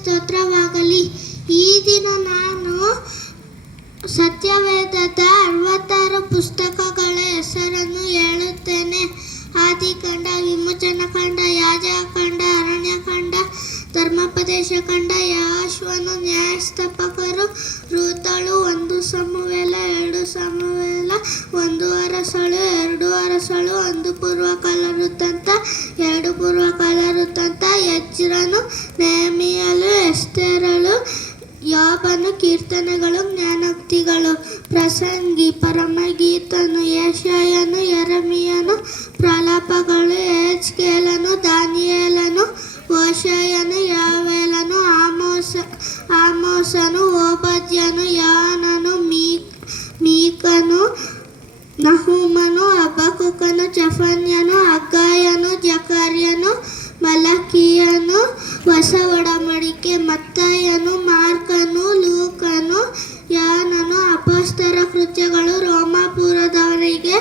ಸ್ತೋತ್ರವಾಗಲಿ. ಈ ದಿನ ನಾನು ಸತ್ಯವೇದದ 66 ಪುಸ್ತಕಗಳ ಹೆಸರನ್ನು ಹೇಳುತ್ತೇನೆ. ಆದಿಕಾಂಡ, ವಿಮೋಚನಕಾಂಡ, ಯಾಜಕಕಾಂಡ, ಅರಣ್ಯಕಾಂಡ, ಧರ್ಮೋಪದೇಶಕಾಂಡ, ಯೆಹೋಶುವನು, ನ್ಯಾಯಸ್ಥಾಪಕರು, ರೂತಳು, 1 ಸಮುವೇಲ, 2 ಸಮುವೇಲ, 1 ಅರಸಳು, 2 ಅರಸಳು, 1 ಪೂರ್ವಕಾಲ ವೃತ್ತಾಂತ, 2 ಪೂರ್ವಕಾಲ ವೃತ್ತಾಂತ, ಎಜ್ರನು, ನೆಹೆಮೀಯಳು, ಎಸ್ತೇರಳು, ಯೋಬನು, ಕೀರ್ತನೆಗಳು, ಜ್ಞಾನೋಕ್ತಿಗಳು, ಪ್ರಸಂಗಿ, ಪರಮಗೀತನು, ಯೆಶಾಯನು, ಯೆರೆಮೀಯನು, ಪ್ರಲಾಪಗಳು, ಯೆಹೆಜ್ಕೇಲನು, ದಾನಿಯೇಲನು, ಹೋಶೇಯನು, ಯೋವೇಲನು, ಆಮೋಸನು, ಓಬದ್ಯನು, ಯೋಹಾನನು, ಮೀಕನು, ನಹೂಮನು, ಹಬಕ್ಕೂಕನು, ಜೆಫನ್ಯನು, ಹಗ್ಗಾಯನು, ಜಕರ್ಯನು, ಮಲಕೀಯನು, ಹೊಸ ಒಡಂಬಡಿಕೆ, ಮತ್ತಾಯನು, ಮಾರ್ಕನು, ಲೂಕನು, ಯೋಹಾನನು, ಅಪೊಸ್ತಲರ ಕೃತ್ಯಗಳು, ರೋಮಾಪುರದವರಿಗೆ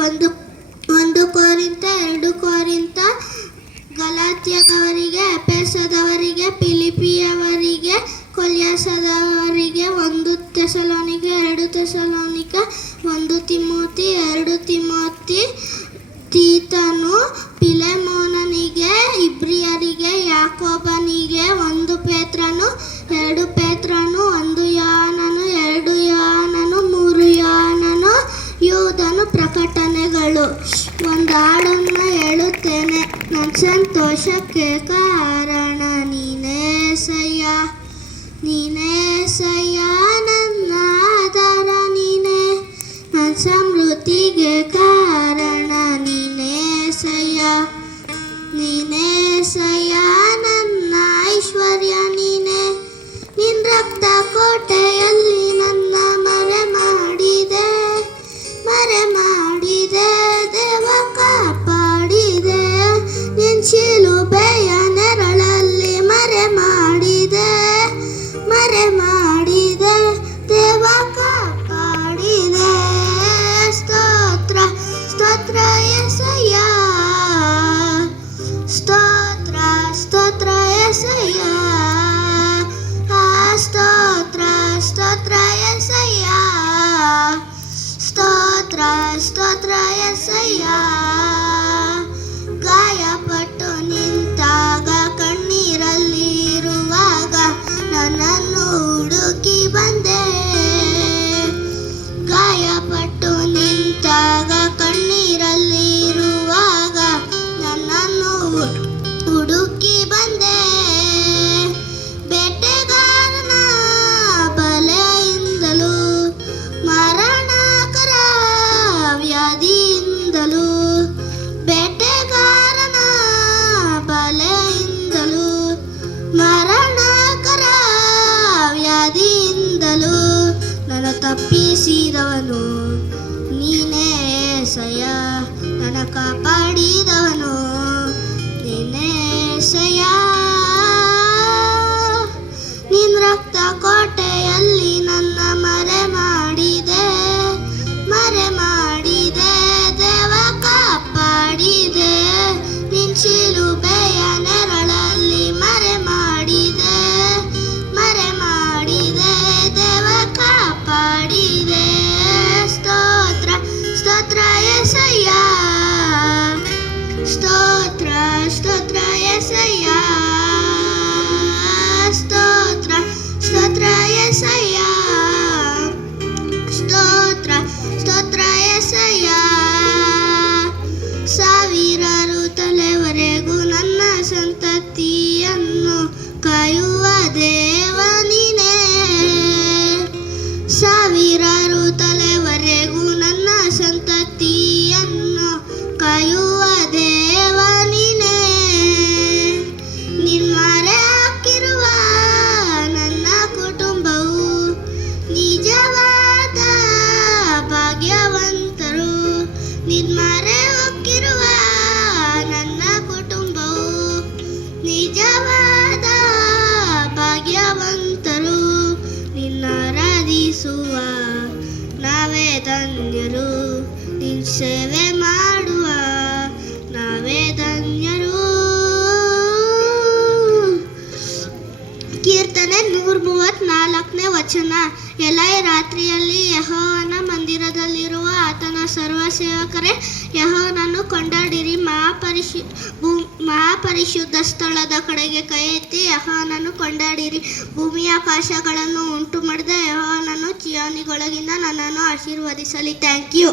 1 ಕೊರಿಂಥ, 2 ಕೊರಿಂಥ, ಗಲಾತ್ಯದವರಿಗೆ, ಎಫೆಸದವರಿಗೆ, ಫಿಲಿಪ್ಪಿಯವರಿಗೆ, ಕೊಲೊಸ್ಸೆದವರಿಗೆ, 1 ಥೆಸಲೋನಿಕ, 2 ಥೆಸಲೋನಿಕ, 1 ತಿಮೋಥಿ, 2 ತಿಮೋಥಿ, ತೀತನು, ಫಿಲೆಮೋನನಿಗೆ, ಇಬ್ರಿಯರಿಗೆ, ಯಾಕೋಬನಿಗೆ, 1 ಪೇತ್ರನು, 2 ಪೇತ್ರನು, 1 ಯೋಹಾನನು, 2 ಯೋಹಾನನು, 3 ಯೋಹಾನನು, ಯೂದನು. ಪ್ರಕಟಣೆಗಳು. ಒಂದು ಹಾಡನ್ನು ಹೇಳುತ್ತೇನೆ. ನನ್ನ ಸಂತೋಷಕ್ಕೆ ಕಾರಣ ನೀನೇಸಯ್ಯ, ನೀನೇಸಯ್ಯ, ನನ್ನ ಆಧಾರ ನೀನೇ, ನನ್ನ ಸಮೃದ್ಧಿಗೆ ಕಾರಣ ನೀನೇಸಯ್ಯ, ನೀನೇಸಯ್ಯ, ನನ್ನ ಐಶ್ವರ್ಯ ನೀನೇ, ನಿನ್ನ ರಕ್ತ ಕೋಟೆಯಲ್ಲಿ ನನ್ನ ಮರೆ ಮಾಡಿದೆ, ದೇವ ಕಾಪಾಡಿದೆ, ನಿನ್ನ ಶಿಲುಬೆಯ ನೆರಳಲ್ಲಿ ಮರೆ ಮಾಡಿದೆ, ದೇವ ಕಾಪಾಡಿದೆ. ಸ್ತೋತ್ರ ಸ್ತೋತ್ರ యేసయ్య, ಸ್ತೋತ್ರ ಸ್ತೋತ್ರ యేసయ్య, ಸ್ತೋತ್ರ ಸ್ತೋತ್ರ యేసయ్య, ಸ್ತೋತ್ರ ಸ್ತೋತ್ರ యేసయ్య. ಗಾಯಪಟ್ಟು ನಿಂತಾಗ, ಕಣ್ಣೀರಲ್ಲಿ ಇರುವಾಗ ನನ್ನನ್ನು ಹುಡುಕಿ ಬಂದೆ, ಗಾಯಪಟ್ಟು ನಿಂತಾಗ, ಕಣ್ಣೀರಲ್ಲಿ ಇರುವಾಗ ನನ್ನನ್ನು ಹುಡುಕಿ ಬಂದೆ, ಬೇಟೆಗಾರನ ಬಲೆಯಿಂದಲೂ, ಮರಣಕರ ವ್ಯಾಧಿಯಿಂದಲೂ, ಬೇಟೆಗಾರನ ಬಲೆಯಿಂದಲೂ, ಮರಣಕರ ವ್ಯಾಧಿಯಿಂದಲೂ ನನ್ನ ತಪ್ಪಿಸಿದವನು ನೀನೇ యేసయ్య, ನನ್ನ ಕಾಪಾಡಿದವನು ನೀನೇ యేసయ్య, ನಿನ್ನ ರಕ್ತ ಕೋಟೆಯಲ್ಲಿ ನನ್ನ ಮರೆ ಮಾಡಿದೆ, ದೇವ ಕಾಪಾಡಿದೆ, ನಿನ್ನ ಶಿಲುಬೆಯ ನೆರಳಲ್ಲಿ ಮರೆ ಮಾಡಿದೆ, ದೇವ ಕಾಪಾಡಿದೆ. ಸ್ತೋತ್ರ ಸ್ತೋತ್ರ యేసయ్య, ಸ್ತೋತ್ರ ಸ್ತೋತ್ರ యేసయ్య, ಸ್ತೋತ್ರ ಸ್ತೋತ್ರ యేసయ్య, ಸ್ತೋತ್ರ ಸ್ತೋತ್ರ యేసయ్య. ಸಾವಿರಾರು ತಲೆವರೆಗೂ ನನ್ನ ಸಂತತಿಯನ್ನು ಕಾಯುವ ದೇವ ನೀನೇ, ಸಾವಿರಾರು ತಲೆವರೆಗೂ ನನ್ನ ಸಂತತಿಯನ್ನು ಕಾಯುವ ದೇವ ನೀನೇ, ನಿನ್ನ ಮರೆ ಹಾಕಿರುವ ನನ್ನ ಕುಟುಂಬವು ನಿಜವಾದ ಭಾಗ್ಯವಂತರು, ನಿನ್ನ ಮರೆ ಹಾಕಿರುವ ನನ್ನ ಕುಟುಂಬವು ನಿಜವಾದ ಭಾಗ್ಯ ಕೀರ್ತನೆ 134ನೇ ವಚನ. ಎಲೈ ರಾತ್ರಿಯಲ್ಲಿ ಯೆಹೋವನ ಮಂದಿರದಲ್ಲಿರುವ ಆತನ ಸರ್ವ ಸೇವಕರೇ, ಯೆಹೋವನನ್ನು ಕೊಂಡಾಡಿರಿ. ಮಹಾಪರಿಶುದ್ಧ ಸ್ಥಳದ ಕಡೆಗೆ ಕೈ ಎತ್ತಿ ಯೆಹೋವನನ್ನು ಕೊಂಡಾಡಿರಿ. ಭೂಮಿ ಆಕಾಶಗಳನ್ನು ಉಂಟು ಮಾಡಿದ ಯೆಹೋವನನ್ನು, ಚೀಯೋನಿನೊಳಗಿಂದ ನನ್ನನ್ನು ಆಶೀರ್ವದಿಸಲಿ. Thank you.